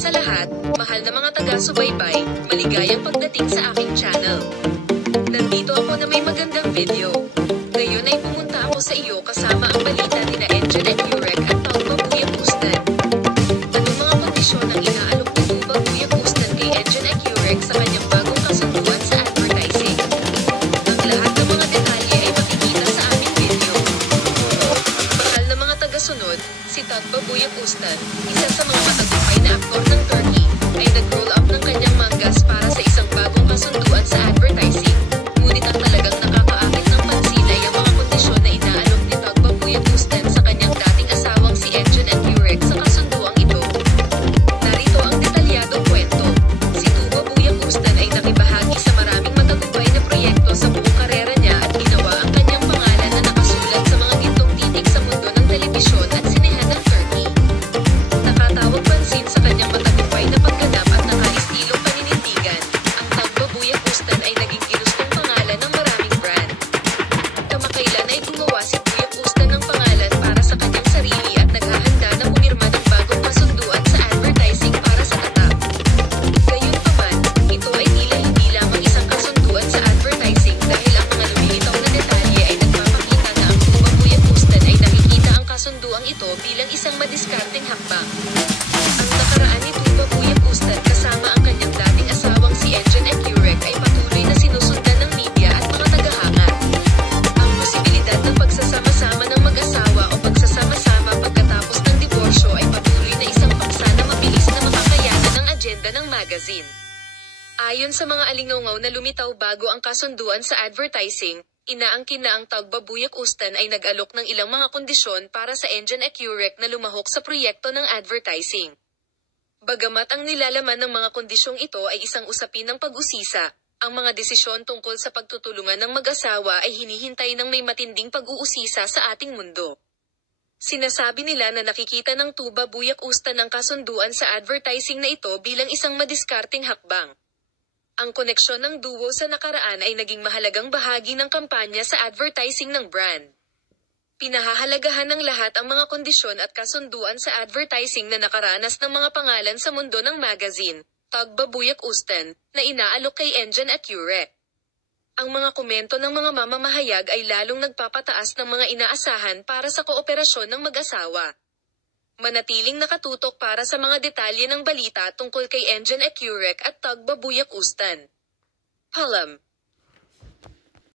sa lahat, mahal na mga taga-subaybay, maligayang pagdating sa aking channel. Nandito ako na may magandang video. Ngayon ay pumunta ako sa iyo kasama ang balita nina Enjan at Yurek at Tugba Buyag Ustan. Anong mga kondisyon ang inaalok ni Tugba Buyag Ustan kay Enjan at Yurek sa kanyang bagong kasunduan sa advertising? Ang lahat ng mga detalye ay makikita sa aming video. Mahal na mga taga-sunod, si Tugba Buyag Ustan, isa sa mga matagumpay na aktor ng Turkey, ay nag-roll up ng kanyang manggas para sa isang bagong kasunduan sa advertising. Ngunit ang talagang nakakaakit ng pansin ay ang mga kondisyon na inaalok ni Tugba Buyag Ustan sa kanyang dating asawang si Enjan at Yurek sa kasunduang ito. Narito ang detalyadong kwento. Si Tugba Buyag Ustan ay nakibahagi sa maraming matagumpay na proyekto sa buong karera niya at ginawa ang kanyang pangalan na nakasulat sa mga gintong titik sa mundo ng telebisyon at sinehan ng Turkey. Nakatawag pansin sa kanyang matagumpay na pagganap at nakaistilong paninindigan, ang Tugba Buyag Ustan ay naging ginustong pangalan ng maraming brand. Kamakailan ay gumawa si Buyag Ustan ng pangalan para sa kanyang sarili at naghahanda na pumirma ng bagong kasunduan sa advertising para sa tatak. Gayunpaman, ito ay tila hindi lamang isang kasunduan sa advertising dahil ang mga lumilitaw na detalye ay nagpapakita na ang Tugba Buyag Ustan ay nakikita ang kasunduang ito bilang isang madiskarteng hakbang. Ang nakaraan ni Tugba Buyag Ustan kasama ang kanyang dating asawang si Enjan at Yurek ay patuloy na sinusundan ng media at mga tagahanga. Ang posibilidad ng pagsasama-sama ng mag-asawa o pagsasama-sama pagkatapos ng diborsyo ay patuloy na isang paksa na mabilis na makakayanan ng agenda ng magazine. Ayon sa mga alingaungaw na lumitaw bago ang kasunduan sa advertising, inaangkin na ang Tugba Buyag Ustan ay nag-alok ng ilang mga kondisyon para sa Enjan at Yurek na lumahok sa proyekto ng advertising. Bagamat ang nilalaman ng mga kondisyong ito ay isang usapin ng pag-usisa, ang mga desisyon tungkol sa pagtutulungan ng mag-asawa ay hinihintay ng may matinding pag-uusisa sa ating mundo. Sinasabi nila na nakikita ng Tugba Buyag Ustan ang kasunduan sa advertising na ito bilang isang madiskarteng hakbang. Ang koneksyon ng duo sa nakaraan ay naging mahalagang bahagi ng kampanya sa advertising ng brand. Pinahahalagahan ng lahat ang mga kondisyon at kasunduan sa advertising na nakaranas ng mga pangalan sa mundo ng magazine, Tugba Buyag Ustan, na inaalok kay Enjan at Yurek. Ang mga komento ng mga mamamahayag ay lalong nagpapataas ng mga inaasahan para sa kooperasyon ng mag-asawa. Manatiling nakatutok para sa mga detalye ng balita tungkol kay Enjan at Yurek at Tugba Buyag Ustan. Paalam.